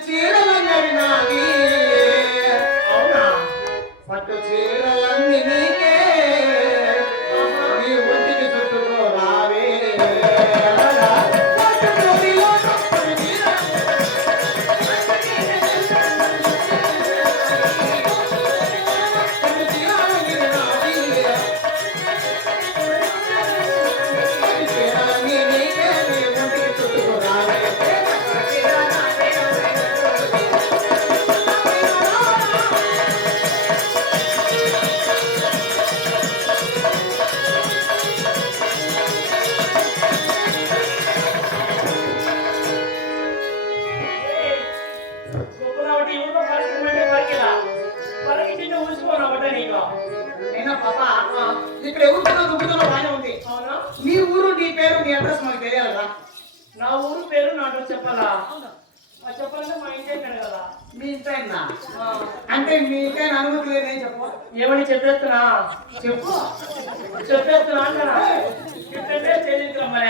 పట్టు చీరలన్నవి నాది అవునా పట్టు చీరలన్నీ పాప ఇక్కడ ఎవరితో దుబ్బుతున్నా బాగానే ఉంది. అవునా? నీ ఊరు నీ పేరు నీ అడ్రస్ మనకు తెలియాలి కదా నా ఊరు పేరు నాతో చెప్పాలా? ఆ చెప్పాలంటే మా ఇంటి కదా. మీ ఇంటైనా ఆ, అంటే మీ ఇంటైన అనుమతి లేదని చెప్పు. ఏమని చెప్పేస్తున్నా? చెప్పు. చెప్పేస్తున్నా అంటారా చెప్పంటే చెల్లించడం మరి.